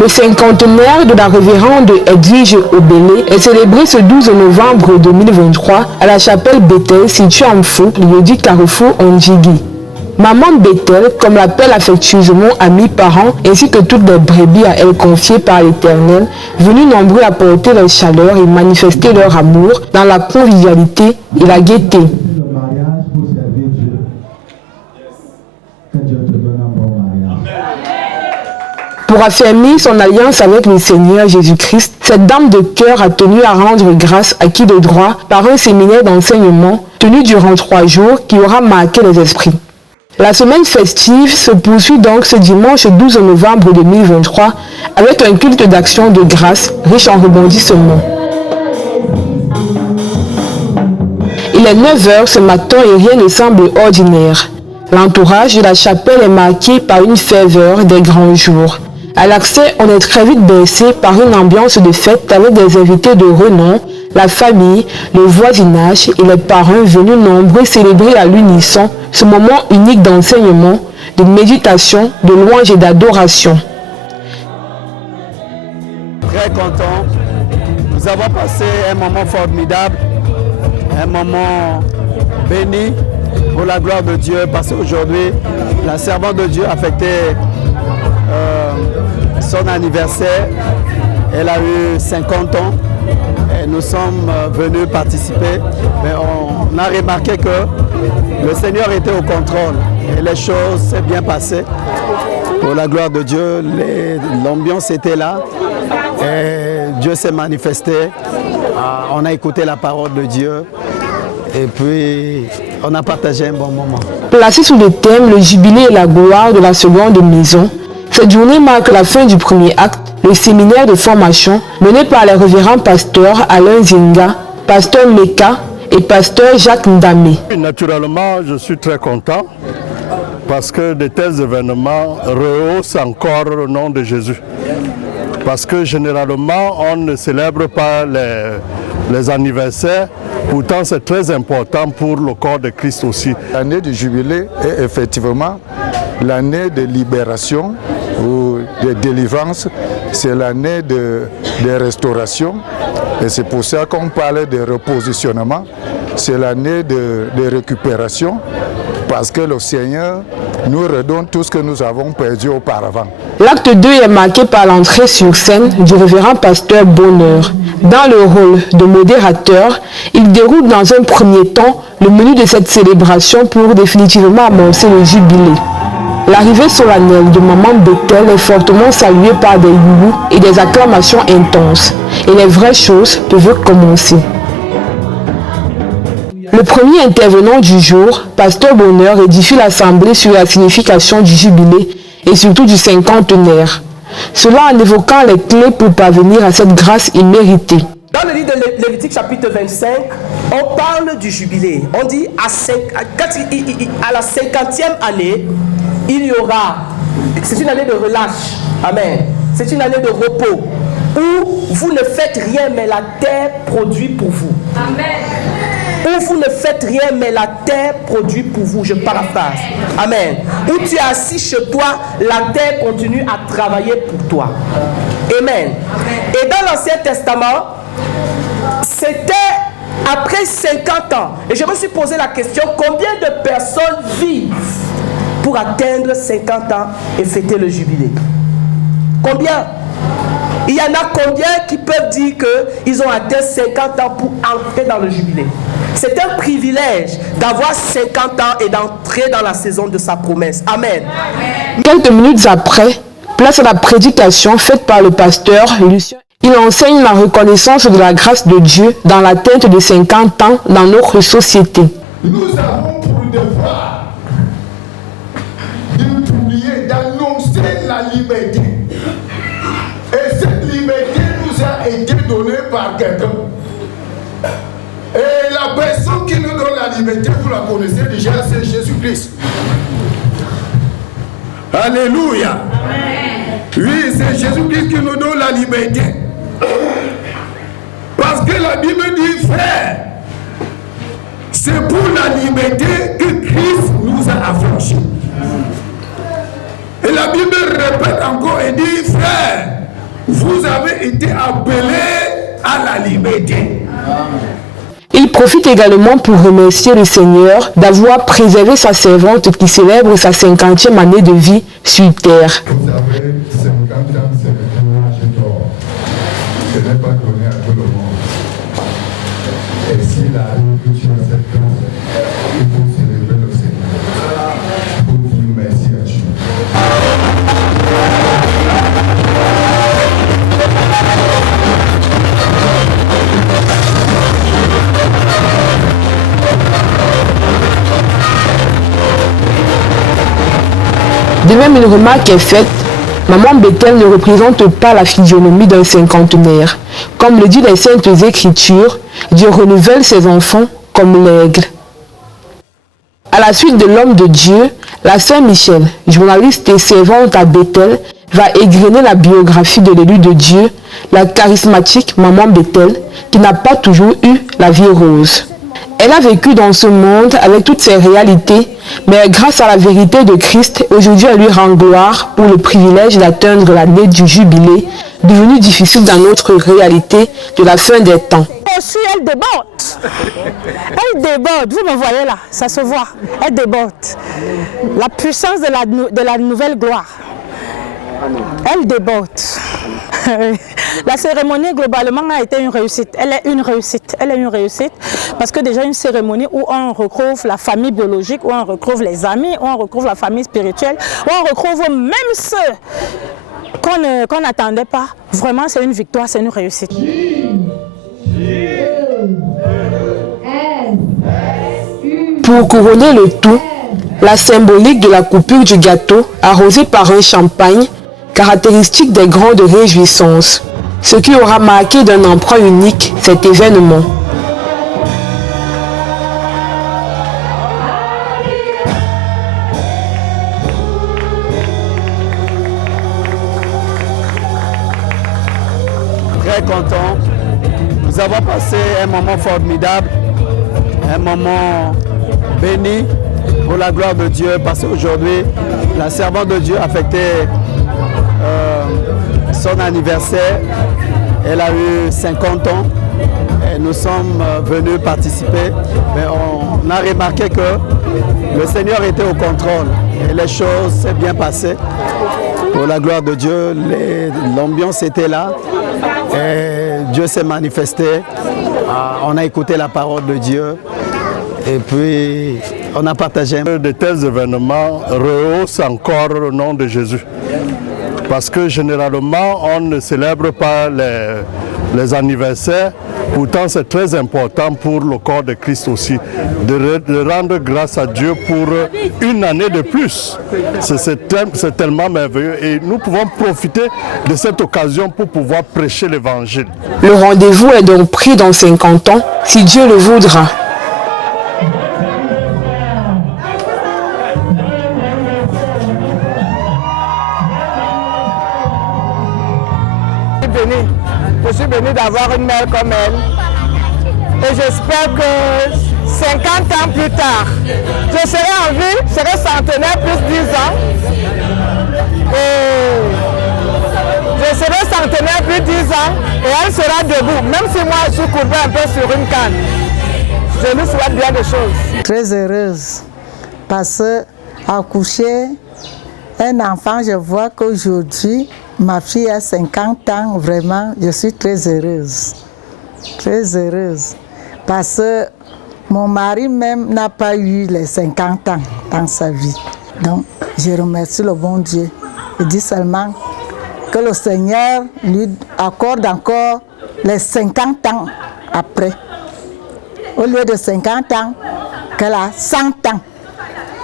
Le cinquantenaire de la révérende Edwige Obélé est célébré ce 12 novembre 2023 à la chapelle Bethel située en Fou, lieu-dit Carrefour Ondjigi. Maman Bethel, comme l'appelle affectueusement amis, parents, ainsi que toutes les brebis à elle confiées par l'Éternel, venus nombreux apporter leur chaleur et manifester leur amour dans la convivialité et la gaieté. Pour affermir son alliance avec le Seigneur Jésus-Christ, cette dame de cœur a tenu à rendre grâce à qui de droit par un séminaire d'enseignement tenu durant 3 jours qui aura marqué les esprits. La semaine festive se poursuit donc ce dimanche 12 novembre 2023 avec un culte d'action de grâce riche en rebondissements. Il est 9h ce matin et rien ne semble ordinaire. L'entourage de la chapelle est marqué par une ferveur des grands jours. À l'accès, on est très vite bercé par une ambiance de fête avec des invités de renom, la famille, le voisinage et les parents venus nombreux célébrer à l'unisson ce moment unique d'enseignement, de méditation, de louange et d'adoration. Très content. Nous avons passé un moment formidable, un moment béni pour la gloire de Dieu parce qu'aujourd'hui, la servante de Dieu a fêté son anniversaire. Elle a eu 50 ans et nous sommes venus participer. Mais on a remarqué que le Seigneur était au contrôle et les choses s'est bien passées. Pour la gloire de Dieu, l'ambiance était là et Dieu s'est manifesté. On a écouté la parole de Dieu et puis on a partagé un bon moment. Placé sous le thème « Le jubilé et la gloire de la seconde maison », cette journée marque la fin du premier acte, le séminaire de formation mené par les révérends pasteurs Alain Zinga, pasteur Meka et pasteur Jacques Ndamé. Naturellement, je suis très content parce que de tels événements rehaussent encore le nom de Jésus. Parce que généralement, on ne célèbre pas les anniversaires. Pourtant, c'est très important pour le corps de Christ aussi. L'année du jubilé est effectivement l'année de libération ou de délivrance. C'est l'année de restauration. Et c'est pour ça qu'on parle de repositionnement. C'est l'année de récupération parce que le Seigneur nous redonne tout ce que nous avons perdu auparavant. L'acte 2 est marqué par l'entrée sur scène du révérend pasteur Bonheur. Dans le rôle de modérateur, il déroule dans un premier temps le menu de cette célébration pour définitivement amorcer le jubilé. L'arrivée solennelle de Maman Bethel est fortement saluée par des youlous et des acclamations intenses. Et les vraies choses peuvent commencer. Le premier intervenant du jour, pasteur Bonheur, édifie l'assemblée sur la signification du jubilé et surtout du cinquantenaire. Cela en évoquant les clés pour parvenir à cette grâce imméritée. Dans le livre de Lévitique chapitre 25, on parle du jubilé. On dit à la 50e année, il y aura, c'est une année de relâche, amen, c'est une année de repos, où vous ne faites rien mais la terre produit pour vous. Amen. Où vous ne faites rien mais la terre produit pour vous, je paraphrase. Amen. Où tu es assis chez toi, la terre continue à travailler pour toi. Amen. Et dans l'Ancien Testament, c'était après 50 ans. Et je me suis posé la question, combien de personnes vivent pour atteindre 50 ans et fêter le jubilé? Combien? Il y en a combien qui peuvent dire qu'ils ont atteint 50 ans pour entrer dans le jubilé? C'est un privilège d'avoir 50 ans et d'entrer dans la saison de sa promesse. Amen. Quelques minutes après, place à la prédication faite par le pasteur Lucien. Il enseigne la reconnaissance de la grâce de Dieu dans l'atteinte de 50 ans dans notre société. Nous avons pour devoir de publier, d'annoncer la liberté. Et cette liberté nous a été donnée par quelqu'un. Et la personne qui nous donne la liberté, vous la connaissez déjà, c'est Jésus-Christ. Alléluia. Amen. Oui, c'est Jésus-Christ qui nous donne la liberté. Parce que la Bible dit, frère, c'est pour la liberté que Christ nous a affranchis. Et la Bible répète encore et dit, frère, vous avez été appelés à la liberté. Il profite également pour remercier le Seigneur d'avoir préservé sa servante qui célèbre sa 50e année de vie sur terre. Vous avez 50 ans, c'est le âge d'or. Ce n'est pas donné à tout le monde. Et s'il arrive que tu as cette grâce, il faut célébrer le Seigneur. Pour dire merci à Dieu. De même, une remarque est faite, Maman Bethel ne représente pas la physionomie d'un cinquantenaire. Comme le dit les Saintes Écritures, Dieu renouvelle ses enfants comme l'aigle. À la suite de l'homme de Dieu, la Saint Michel, journaliste et servante à Bethel, va égrener la biographie de l'élu de Dieu, la charismatique Maman Bethel, qui n'a pas toujours eu la vie rose. Elle a vécu dans ce monde avec toutes ses réalités, mais grâce à la vérité de Christ, aujourd'hui elle lui rend gloire pour le privilège d'atteindre l'année du jubilé, devenue difficile dans notre réalité de la fin des temps. Aussi, elle déborde. Elle déborde. Vous me voyez là, ça se voit. Elle déborde. La puissance de la nouvelle gloire. Elle déborde. La cérémonie globalement a été une réussite. Elle est une réussite. Elle est une réussite parce que déjà une cérémonie où on retrouve la famille biologique, où on retrouve les amis, où on retrouve la famille spirituelle, où on retrouve même ceux qu'on n'attendait pas. Vraiment, c'est une victoire, c'est une réussite. Pour couronner le tout, la symbolique de la coupure du gâteau arrosée par un champagne, caractéristique des grandes réjouissances, ce qui aura marqué d'un emprunt unique cet événement. Très content. Nous avons passé un moment formidable, un moment béni pour la gloire de Dieu, parce qu'aujourd'hui, la servante de Dieu a fêté son anniversaire. Elle a eu 50 ans et nous sommes venus participer. Mais on a remarqué que le Seigneur était au contrôle et les choses s'est bien passées. Pour la gloire de Dieu, l'ambiance était là et Dieu s'est manifesté. On a écouté la parole de Dieu et puis on a partagé. De tels événements rehaussent encore le nom de Jésus. Parce que généralement, on ne célèbre pas les anniversaires. Pourtant, c'est très important pour le corps de Christ aussi, de rendre grâce à Dieu pour une année de plus. C'est tellement merveilleux et nous pouvons profiter de cette occasion pour pouvoir prêcher l'évangile. Le rendez-vous est donc pris dans 50 ans, si Dieu le voudra. Je suis béni d'avoir une mère comme elle et j'espère que 50 ans plus tard, je serai en vie, je serai centenaire plus 10 ans et je serai centenaire plus 10 ans et elle sera debout, même si moi je suis courbé un peu sur une canne. Je lui souhaite bien des choses. Très heureuse parce qu'accoucher un enfant, je vois qu'aujourd'hui, ma fille a 50 ans, vraiment, je suis très heureuse. Très heureuse. Parce que mon mari même n'a pas eu les 50 ans dans sa vie. Donc, je remercie le bon Dieu. Je dis seulement que le Seigneur lui accorde encore les 50 ans après. Au lieu de 50 ans, qu'elle a 100 ans.